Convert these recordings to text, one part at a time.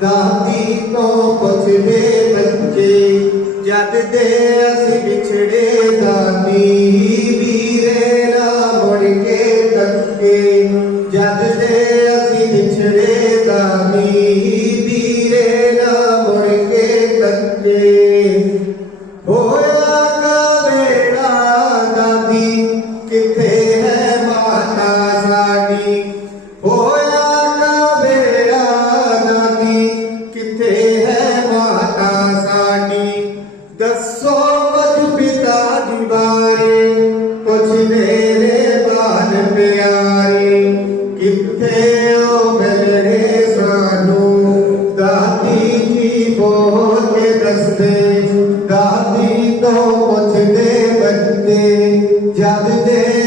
ਦਾਦੀ ਤੋਂ ਪੁੱਛਦੇ ਬੱਚੇ ਜਦ ਦੇ ਅਸੀਂ ਵਿਛੜੇ ਦਾਦੀ ਵੀਰੇ ਨਾ ਮੁੜ ਕੇ ਤੱਕੇ ਜਦ ਦੇ ਅਸੀਂ ਵਿਛੜੇ ਦਾਦੀ ਵੀਰੇ ਨਾ ਮੁੜ ਕੇ ਤੱਕੇ ਹੋਇਆ ਕਵੇੜਾ ਦਾਦੀ ਕਿੱਥੇ ਹੈ ਮਾਤਾ ਸਾਡੀ ਹੋਇਆ के दस्ते दादी तो कुछ दे बंदे जब दे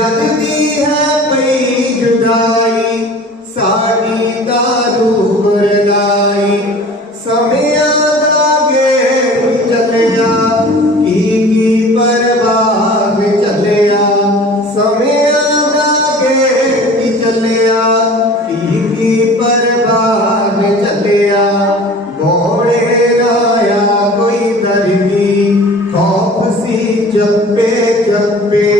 ਜਦ ਦੀ ਹੈ ਪਈ ਜੁਦਾਈ ਸਾਡੀ ਤਾਂ ਰੂਹ ਰਲਾਈ ਸਮਿਆਂ ਦਾ ਗੇੜ ਚੱਲਿਆ ਕੀ ਕੀ ਪਰਵਾਹ ਵਿੱਚ ਚੱਲਿਆ ਸਮਿਆਂ ਦਾ ਗੇੜ ਚੱਲਿਆ ਕੀ ਕੀ ਪਰਵਾਹ ਵਿੱਚ ਚੱਲਿਆ ਮੋੜੇ ਰਾਇਆ ਕੋਈ ਦਰਦੀ ਖੌਫ ਸੀ ਚੱਪੇ ਚੱਪੇ